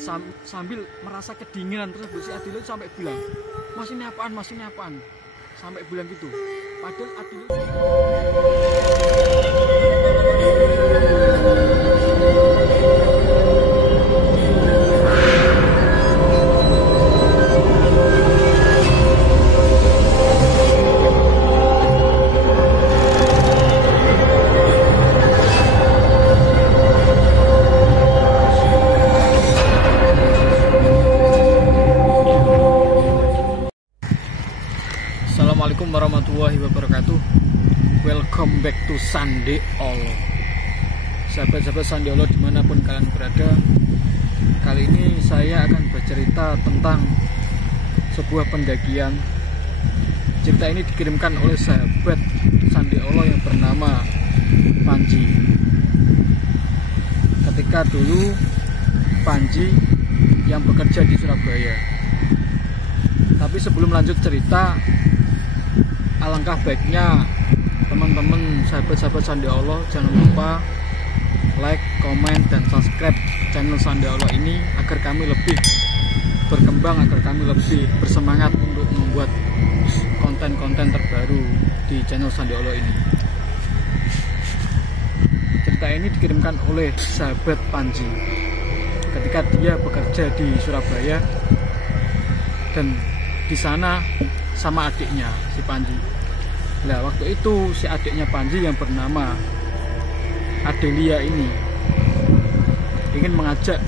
sambil merasa kedinginan tersebut, si Adil itu sampai bilang, mas ini apaan, mas ini apaan, sampai bilang gitu. Padahal Adil itu Assalamualaikum warahmatullahi wabarakatuh. Welcome back to Sande Olo. Sahabat-sahabat Sande Olo dimanapun kalian berada, kali ini saya akan bercerita tentang sebuah pendakian. Cerita ini dikirimkan oleh sahabat Sande Olo yang bernama Panji. Ketika dulu Panji yang bekerja di Surabaya. Tapi sebelum lanjut cerita, alangkah baiknya teman-teman sahabat-sahabat Sande Olo jangan lupa like, komen, dan subscribe channel Sande Olo ini agar kami lebih berkembang, agar kami lebih bersemangat untuk membuat konten-konten terbaru di channel Sande Olo ini. Cerita ini dikirimkan oleh sahabat Panji ketika dia bekerja di Surabaya dan di sana sama adiknya si Panji. Nah, waktu itu si adiknya Panji yang bernama Adelia ini ingin mengajak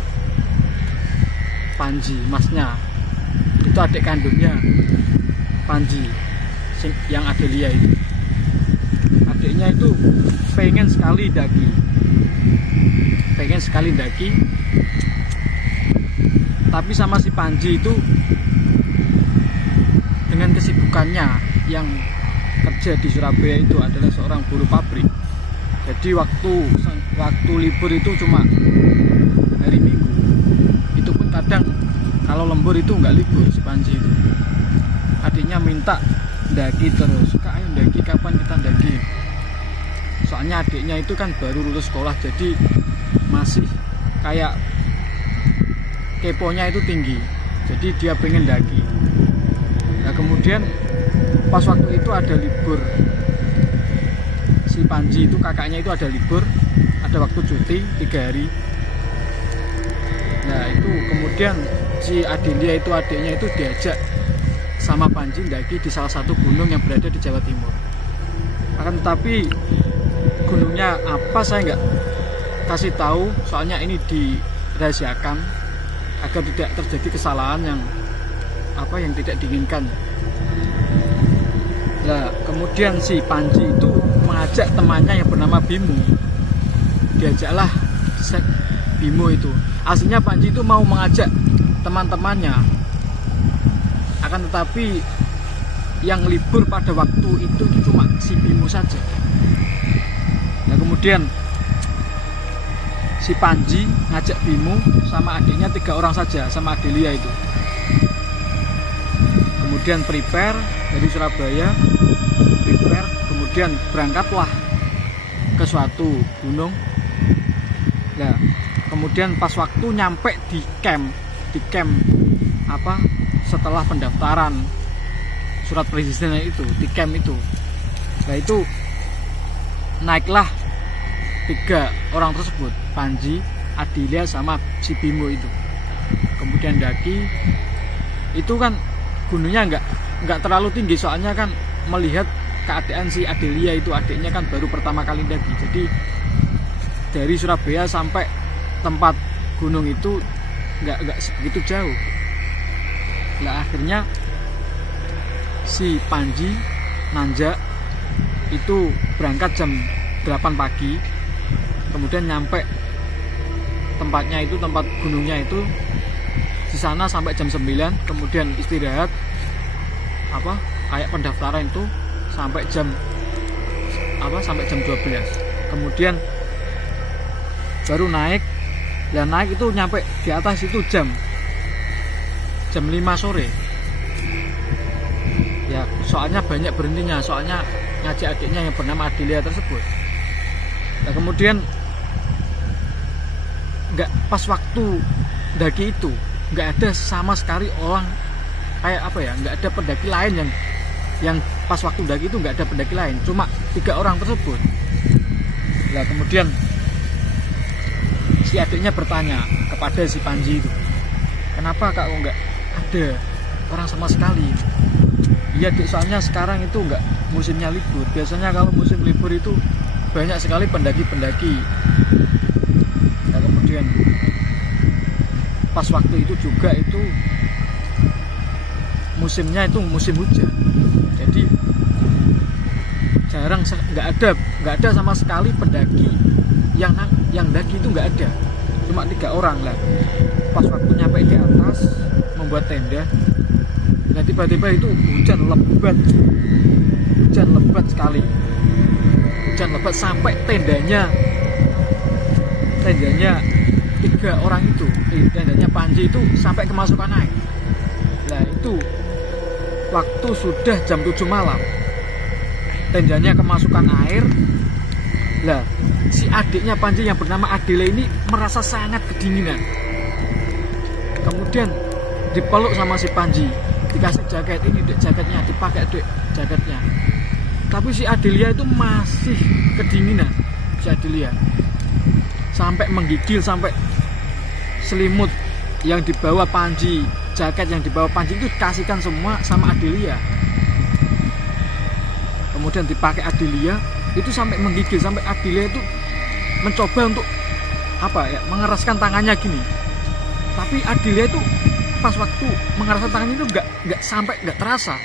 Panji, masnya, itu adik kandungnya Panji, yang Adelia itu. Adiknya itu pengen sekali daki, tapi sama si Panji itu dengan kesibukannya yang kerja di Surabaya itu adalah seorang buruh pabrik. Jadi waktu libur itu cuma hari Minggu. Itu pun kadang kalau lembur itu nggak libur si Panji itu. Adiknya minta daki terus, Kak ayo daki, kapan kita daki? Soalnya adiknya itu kan baru lulus sekolah, jadi masih kayak keponya itu tinggi. Jadi dia pengen daki. Nah, kemudian pas waktu itu ada libur, si Panji itu kakaknya itu ada libur, ada waktu cuti 3 hari. Nah itu kemudian si Adelia itu adiknya itu diajak sama Panji daki di salah satu gunung yang berada di Jawa Timur. Akan tetapi gunungnya apa saya nggak kasih tahu, soalnya ini dirahasiakan agar tidak terjadi kesalahan yang tidak diinginkan. Nah, kemudian si Panji itu mengajak temannya yang bernama Bimo. Diajaklah Bimo itu. Aslinya Panji itu mau mengajak teman-temannya. Akan tetapi yang libur pada waktu itu cuma si Bimo saja. Nah, kemudian si Panji ngajak Bimo sama adiknya 3 orang saja, sama Adelia itu. Kemudian prepare dari Surabaya, kemudian berangkatlah ke suatu gunung. Nah, kemudian pas waktu nyampe di camp setelah pendaftaran surat perizinan itu di camp itu. Nah, itu naiklah 3 orang tersebut, Panji, Adelia sama si Bimo itu. Kemudian daki, itu kan gunungnya nggak terlalu tinggi, soalnya kan melihat keadaan si Adelia itu, adiknya kan baru pertama kali daki. Jadi dari Surabaya sampai tempat gunung itu nggak segitu jauh. Nah, akhirnya si Panji nanjak itu berangkat jam 8 pagi, kemudian nyampe tempatnya itu, tempat gunungnya itu di sana sampai jam 9, kemudian istirahat kayak pendaftaran itu sampai jam 12. Kemudian baru naik. Dan naik itu nyampe di atas itu jam 5 sore. Ya, soalnya banyak berhentinya, soalnya ngajak adiknya yang bernama Adelia tersebut. Nah, kemudian pas waktu pendaki itu nggak ada sama sekali orang kayak apa ya, nggak ada pendaki lain yang pas waktu daki itu nggak ada pendaki lain, cuma 3 orang tersebut. Nah kemudian si adiknya bertanya kepada si Panji itu, kenapa kak kok nggak ada orang sama sekali? Iya dik, soalnya sekarang itu nggak musimnya libur. Biasanya kalau musim libur itu banyak sekali pendaki-pendaki. Nah kemudian pas waktu itu juga itu musimnya itu musim hujan, jadi jarang, nggak ada sama sekali pendaki yang daki itu nggak ada, cuma 3 orang lah. Pas waktu nyampe di atas membuat tenda, nah tiba-tiba itu hujan lebat sekali, hujan lebat sampai tendanya 3 orang itu, tendanya Panji itu sampai kemasukan air. Nah itu waktu sudah jam 7 malam, tendanya kemasukan air. Lah si adiknya Panji yang bernama Adile ini merasa sangat kedinginan. Kemudian dipeluk sama si Panji, dikasih jaket, ini dek jaketnya, dipakai dek jaketnya. Tapi si Adelia itu masih kedinginan, si Adelia sampai menggigil, sampai selimut yang dibawa Panji, jaket yang dibawa Panji itu dikasihkan semua sama Adelia. Kemudian dipakai Adelia, itu sampai menggigil, sampai Adelia itu mencoba untuk apa ya, mengeraskan tangannya gini. Tapi Adelia itu pas waktu mengeraskan tangannya itu nggak terasa,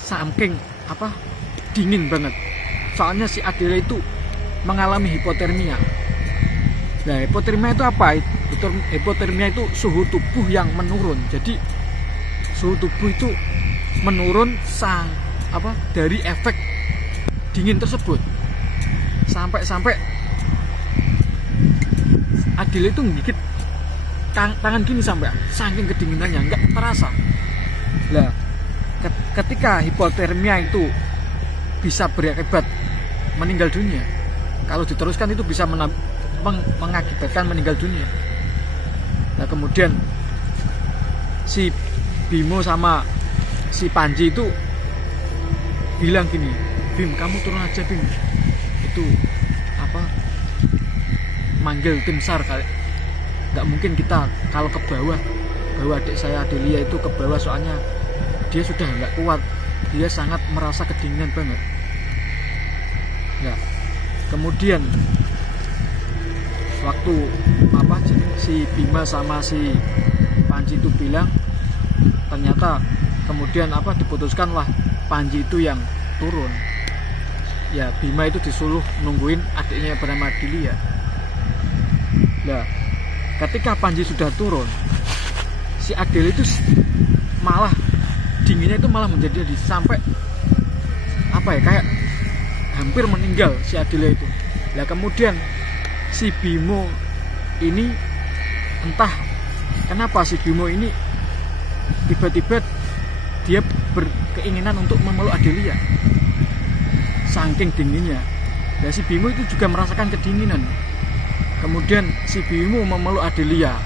saking apa, dingin banget. Soalnya si Adelia itu mengalami hipotermia. Nah hipotermia itu apa? Hipotermia itu suhu tubuh yang menurun. Jadi suhu tubuh itu menurun dari efek dingin tersebut. Sampai Adil itu menggigit tangan gini sampai saking kedinginannya, nggak terasa. Lah ketika hipotermia itu bisa berakibat meninggal dunia. Kalau diteruskan itu bisa mengakibatkan meninggal dunia. Nah kemudian si Bimo sama si Panji itu bilang gini, Bim kamu turun aja Bim, itu apa, manggil tim SAR kali. Nggak mungkin kita kalau ke bawah, bawa adik saya Adelia itu ke bawah, soalnya dia sudah nggak kuat, dia sangat merasa kedinginan banget. Nah kemudian waktu si Bima sama si Panji itu bilang, ternyata kemudian diputuskan lah Panji itu yang turun. Ya Bima itu disuruh nungguin adiknya yang bernama Adelia. Nah ketika Panji sudah turun, si Adelia itu malah dinginnya itu malah menjadi sampai kayak hampir meninggal si Adelia itu. Nah kemudian si Bimo ini entah kenapa si Bimo ini tiba-tiba dia berkeinginan untuk memeluk Adelia saking dinginnya. Dan si Bimo itu juga merasakan kedinginan. Kemudian si Bimo memeluk Adelia.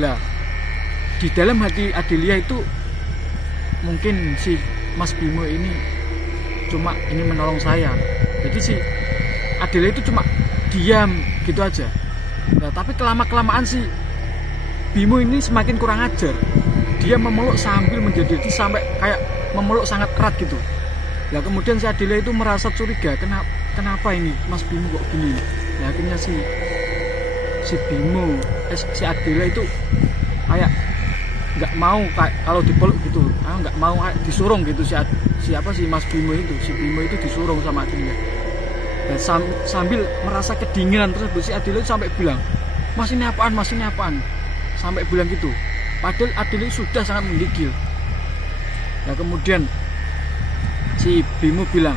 Lah di dalam hati Adelia itu mungkin si Mas Bimo ini cuma ingin menolong saya. Jadi si Adelia itu cuma diam gitu aja. Nah tapi kelamaan si Bimo ini semakin kurang ajar. Dia memeluk sambil menjadi sampai kayak memeluk sangat erat gitu. Nah kemudian si Adelia itu merasa curiga, kenapa ini Mas Bimo kok gini. Nah akhirnya si Bimo si Adelia itu kayak nggak mau kalau dipeluk gitu, nggak mau disurung gitu si Mas Bimo itu, si Bimo itu disurung sama Adelia. Dan sambil merasa kedinginan tersebut, si Adelia itu sampai bilang, Mas ini apaan, sampai bilang gitu. Padahal Adelia sudah sangat menggigil. Nah kemudian si Bimo bilang,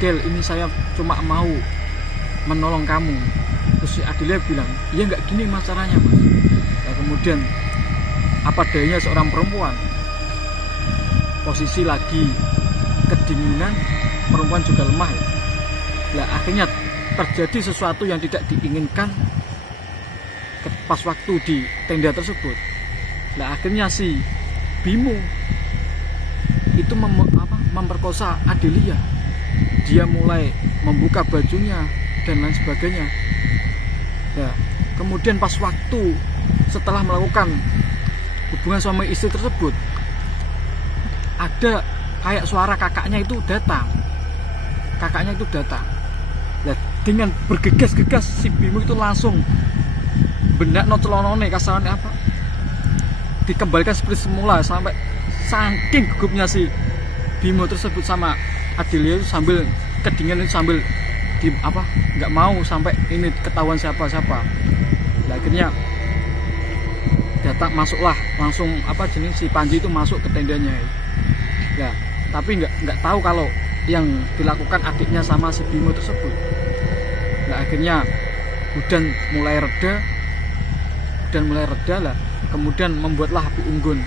Del ini saya cuma mau menolong kamu. Terus si Adelia bilang, iya nggak gini masalahnya Mas. Nah kemudian apa dayanya seorang perempuan, posisi lagi kedinginan, perempuan juga lemah ya. Nah akhirnya terjadi sesuatu yang tidak diinginkan pas waktu di tenda tersebut. Nah akhirnya si Bimo itu memperkosa Adelia. Dia mulai membuka bajunya dan lain sebagainya. Nah, kemudian pas waktu setelah melakukan hubungan suami istri tersebut, ada kayak suara kakaknya itu datang. Nah, dengan bergegas-gegas si Bimo itu langsung benak no celonone kasarannya apa? Dikembalikan seperti semula, sampai saking gugupnya si Bimo tersebut sama Adelia itu sambil kedinginan itu sambil nggak mau sampai ini ketahuan siapa-siapa. Nah, akhirnya masuklah langsung si Panji itu masuk ke tendanya. Ya, tapi nggak tahu kalau yang dilakukan adiknya sama si Bimo tersebut. Nah, akhirnya hujan mulai reda lah. Kemudian membuatlah api unggun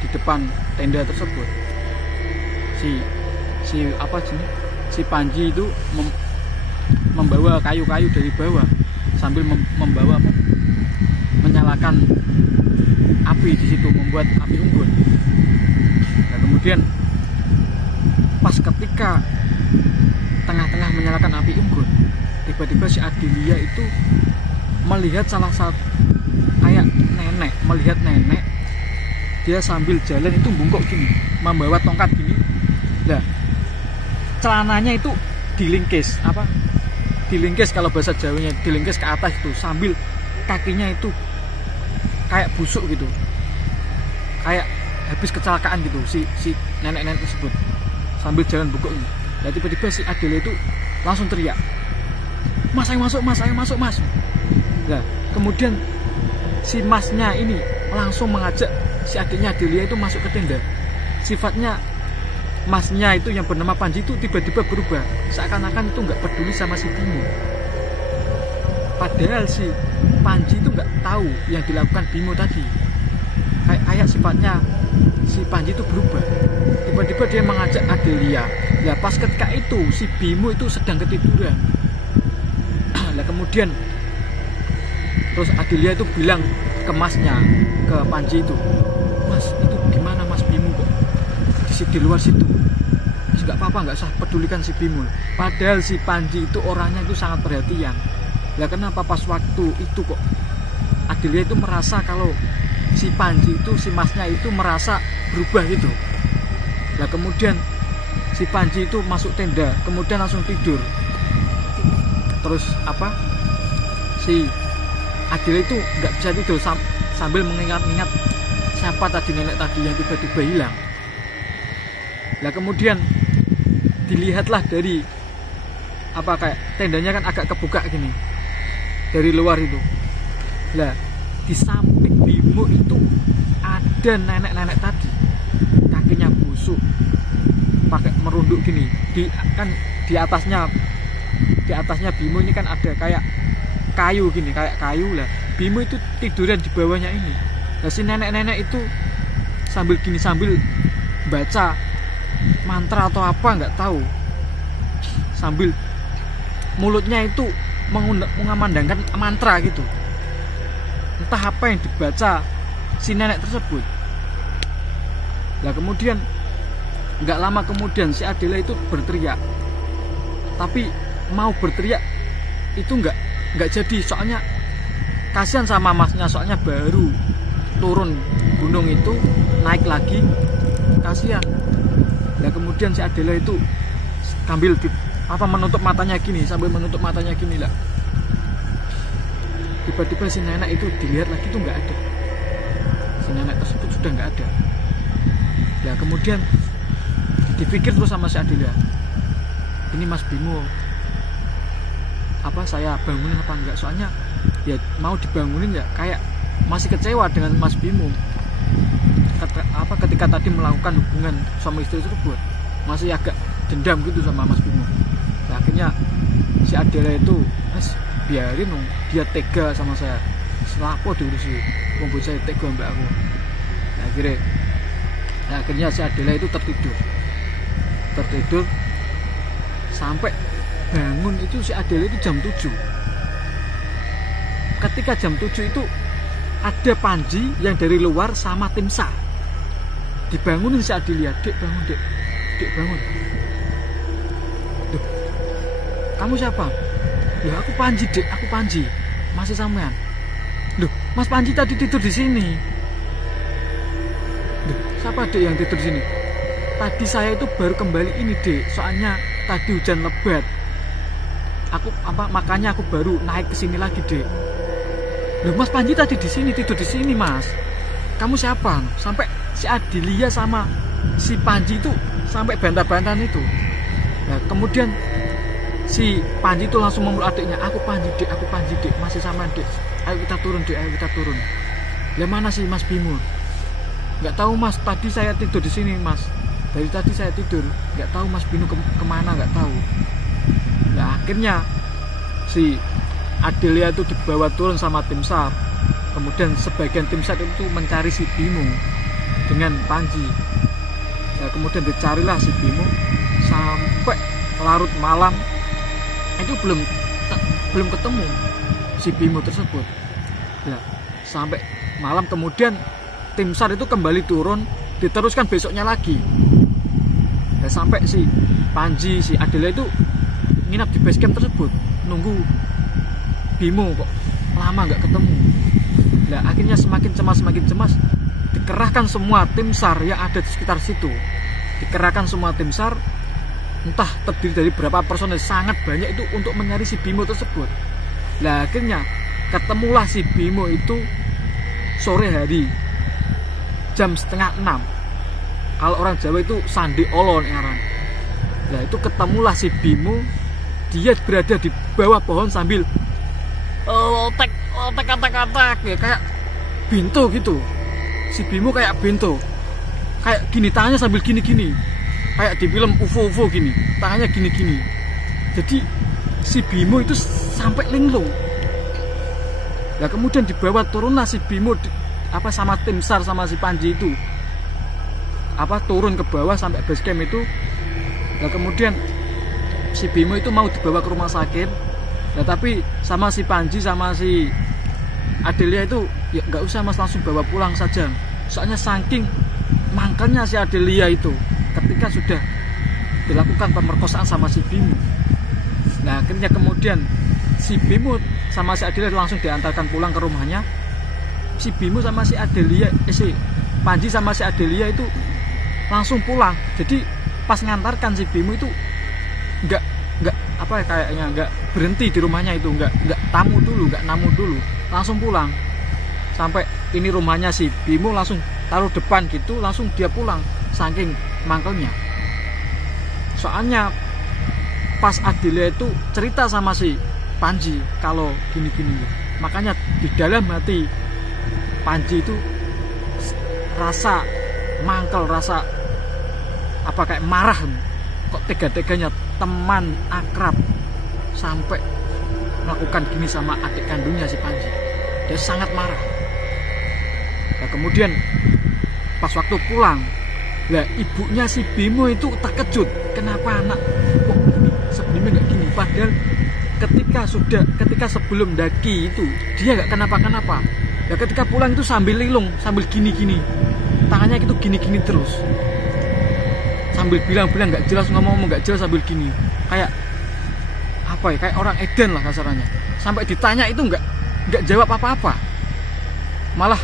di depan tenda tersebut. Si Panji itu membawa kayu-kayu dari bawah sambil menyalakan api di situ, membuat api unggun. Nah, kemudian pas ketika tengah-tengah menyalakan api unggun, tiba-tiba si Adelia itu melihat salah satu melihat nenek. Dia sambil jalan itu bungkuk gini, membawa tongkat gini. Nah, celananya itu dilingkis kalau bahasa Jawanya, dilingkis ke atas itu, sambil kakinya itu kayak busuk gitu, kayak habis kecelakaan gitu si nenek-nenek tersebut, sambil jalan bungkuk ini. Nah, tiba-tiba si Adelia itu langsung teriak, "Mas, ayo masuk mas." Nah, kemudian si masnya ini langsung mengajak si adiknya Adelia itu masuk ke tenda. Sifatnya masnya itu yang bernama Panji itu tiba-tiba berubah, seakan-akan itu nggak peduli sama si Bimo. Padahal si Panji itu nggak tahu yang dilakukan Bimo tadi. Kayak sifatnya si Panji itu berubah. Tiba-tiba dia mengajak Adelia. Ya pas ketika itu si Bimo itu sedang ketiduran. Nah, kemudian terus Adelia itu bilang ke masnya, ke Panji itu, "Mas, itu gimana Mas Bimo kok di luar situ?" "Mas, nggak apa-apa, nggak usah pedulikan si Bimo." Padahal si Panji itu orangnya itu sangat perhatian. Lah kenapa pas waktu itu kok Adelia itu merasa kalau si Panji itu, si masnya itu merasa berubah gitu. Lah kemudian si Panji itu masuk tenda, kemudian langsung tidur. Terus si Adelia itu nggak bisa tidur sambil mengingat-ingat siapa tadi nenek tadi yang tiba-tiba hilang. Lah kemudian dilihatlah dari kayak tendanya kan agak kebuka gini dari luar itu. Lah di samping Bimo itu ada nenek-nenek tadi, kakinya busuk, pakai merunduk gini. Di atasnya Bimo ini kan ada kayak kayu gini, kayak kayu lah. Bimo itu tiduran di bawahnya ini. Nah, si nenek-nenek itu sambil baca mantra atau apa nggak tahu, sambil mulutnya itu mengumandangkan mantra gitu. Entah apa yang dibaca si nenek tersebut. Nah, kemudian nggak lama kemudian si Adelia itu berteriak, tapi mau berteriak itu nggak jadi, soalnya kasihan sama masnya, soalnya baru turun gunung itu naik lagi, kasihan. Nah, kemudian si Adelia itu sambil menutup matanya gini lah. Tiba-tiba si nenek itu dilihat lagi tuh nggak ada, si nenek tersebut sudah nggak ada. Ya kemudian dipikir terus sama si Adelia, ini Mas Bimo saya bangunin apa enggak, soalnya ya mau dibangunin ya kayak masih kecewa dengan Mas Bimo ketika tadi melakukan hubungan suami istri tersebut, masih agak dendam gitu sama Mas Bimo. Nah, akhirnya si Adelia itu, "Mas, biarin dong, dia tega sama saya, selapo diurusi, membuat saya tega mbak aku." Nah, akhirnya si Adelia itu tertidur sampai bangun itu si Adelia itu jam 7. ketika jam 7 itu ada Panji yang dari luar sama tim SAR. Dibangunin si Adelia, dek bangun dek, dek bangun. Duh, kamu siapa? Ya aku Panji dek, aku Panji. Masih sampean. Duh, Mas Panji tadi tidur di sini. Duh, siapa dek yang tidur di sini? Tadi saya itu baru kembali ini dek, soalnya tadi hujan lebat. Makanya aku baru naik ke sini lagi dek. Loh, Mas Panji tadi di sini, tidur di sini Mas. Kamu siapa? Sampai si Adelia sama si Panji itu sampai bantah-bantahan itu. Nah, kemudian si Panji itu langsung memeluk adiknya, aku Panji dek, masih sama dek. Ayo kita turun dek, ayo kita turun. Ya mana sih Mas Bimo? Nggak tahu Mas, tadi saya tidur di sini Mas. Dari tadi saya tidur, nggak tahu Mas Bimo kemana, nggak tahu. Nah akhirnya si Adelia itu dibawa turun sama tim SAR. Kemudian sebagian tim SAR itu mencari si Bimo dengan Panji. Nah, kemudian dicarilah si Bimo sampai larut malam. Itu belum ketemu si Bimo tersebut. Nah, sampai malam kemudian tim SAR itu kembali turun, diteruskan besoknya lagi. Nah, sampai si Panji, si Adelia itu nginap di base camp tersebut, nunggu Bimo kok lama nggak ketemu. Nah akhirnya semakin cemas, dikerahkan semua tim SAR yang ada di sekitar situ. Dikerahkan semua tim SAR, entah terdiri dari berapa personel, sangat banyak itu untuk mencari si Bimo tersebut. Nah akhirnya ketemulah si Bimo itu sore hari jam 5:30. Kalau orang Jawa itu sandi olon ngaran. Nah itu ketemulah si Bimo, dia berada di bawah pohon sambil otek ya, kayak bintu gitu. Si Bimo kayak bintu, kayak gini, tangannya sambil gini kayak di film UFO gini, tangannya gini. Jadi si Bimo itu sampai linglung. Nah kemudian dibawa turunlah si Bimo sama tim SAR sama si Panji itu turun ke bawah sampai base camp itu. Nah kemudian si Bimo itu mau dibawa ke rumah sakit. Nah tapi sama si Panji sama si Adelia itu ya nggak usah Mas, langsung bawa pulang saja. Soalnya saking mangkelnya si Adelia itu ketika sudah dilakukan pemerkosaan sama si Bimo. Nah akhirnya kemudian si Bimo sama si Adelia langsung diantarkan pulang ke rumahnya. Si Bimo sama si Adelia, si Panji sama si Adelia itu langsung pulang. Jadi pas ngantarkan si Bimo itu nggak kayaknya nggak berhenti di rumahnya itu, nggak namu dulu, langsung pulang. Sampai ini rumahnya si Bimo langsung taruh depan gitu, langsung dia pulang saking mangkelnya. Soalnya pas Adelia itu cerita sama si Panji kalau gini, makanya di dalam hati Panji itu rasa mangkel, rasa kayak marah, kok tega-teganya teman akrab sampai melakukan gini sama adik kandungnya si Panji. Dia sangat marah. Nah kemudian pas waktu pulang, lah ibunya si Bimo itu terkejut, kenapa anak kok gini, sebelumnya nggak gini. Padahal ketika sebelum daki itu dia nggak kenapa-kenapa. Ya ketika pulang itu sambil lilung, sambil gini, tangannya itu gini terus, sambil bilang nggak jelas, ngomong nggak jelas sambil gini, kayak kayak orang edan lah kasarannya. Sampai ditanya itu nggak jawab apa-apa, malah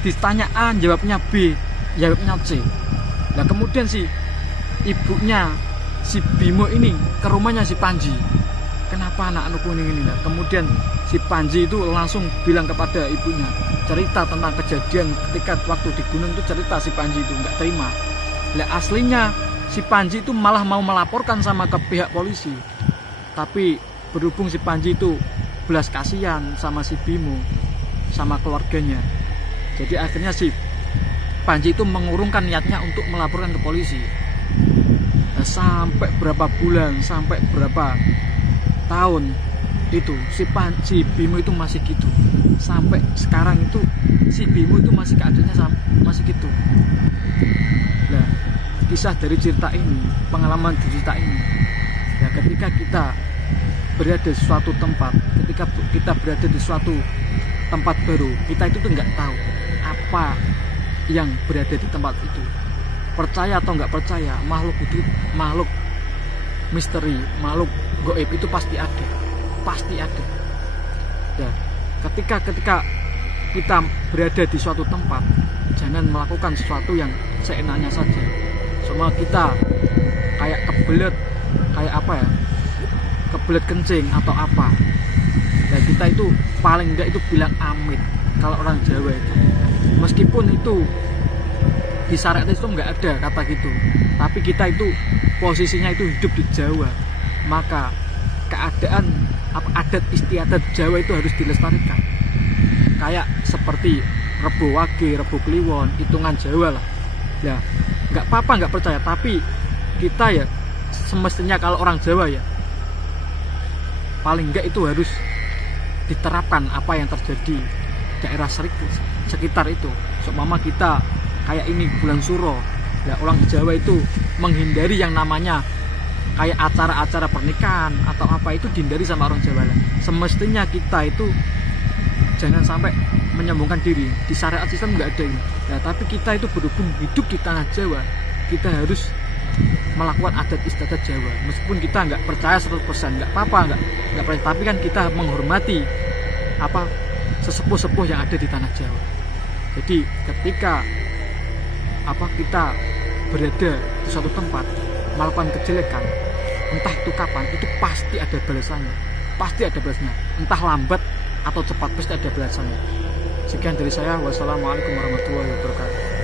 ditanya A jawabnya B, jawabnya C. Nah kemudian si ibunya si Bimo ini ke rumahnya si Panji, kenapa anak-anakku ini. Nah kemudian si Panji itu langsung bilang kepada ibunya, cerita tentang kejadian ketika waktu di gunung itu. Cerita si Panji itu nggak terima. Nah aslinya si Panji itu malah mau melaporkan sama ke pihak polisi, tapi berhubung si Panji itu belas kasihan sama si Bimo sama keluarganya, jadi akhirnya si Panji itu mengurungkan niatnya untuk melaporkan ke polisi. Nah, sampai berapa bulan, sampai berapa tahun itu si Bimo itu masih gitu. Sampai sekarang itu si Bimo itu masih keadaannya masih gitu. Nah, kisah dari cerita ini, pengalaman dari cerita ini, ya ketika kita berada di suatu tempat, ketika kita berada di suatu tempat baru, kita itu tuh nggak tahu apa yang berada di tempat itu. Percaya atau nggak percaya, makhluk itu, makhluk misteri, makhluk goib itu pasti ada, pasti ada. Ya, ketika kita berada di suatu tempat, jangan melakukan sesuatu yang seenaknya saja. Semua kita kayak kebelet, kayak apa ya, kebelet kencing atau apa. Dan kita itu paling enggak itu bilang amit kalau orang Jawa itu. Meskipun itu di syariat itu nggak ada kata gitu, tapi kita itu posisinya itu hidup di Jawa, maka keadaan adat istiadat Jawa itu harus dilestarikan. Kayak seperti Rebo Wage, Rebo Kliwon, hitungan Jawa lah. Ya, nggak apa-apa nggak percaya, tapi kita ya semestinya kalau orang Jawa ya paling nggak itu harus diterapkan apa yang terjadi daerah sekitar itu. Seumpama kita kayak ini bulan Suro, ya orang Jawa itu menghindari yang namanya kayak acara-acara pernikahan atau apa itu dihindari sama orang Jawa lah. Semestinya kita itu jangan sampai menyambungkan diri, di syariat sistem nggak ada ini. Ya, tapi kita itu berhubung hidup di tanah Jawa, kita harus melakukan adat istiadat Jawa. Meskipun kita nggak percaya 100%, nggak apa-apa, nggak percaya, tapi kan kita menghormati apa sesepuh-sepuh yang ada di tanah Jawa. Jadi ketika kita berada di suatu tempat melakukan kejelekan, entah itu kapan, itu pasti ada balasannya, pasti ada balasannya, entah lambat atau cepat pasti ada balasannya. Sekian dari saya, wassalamualaikum warahmatullahi wabarakatuh.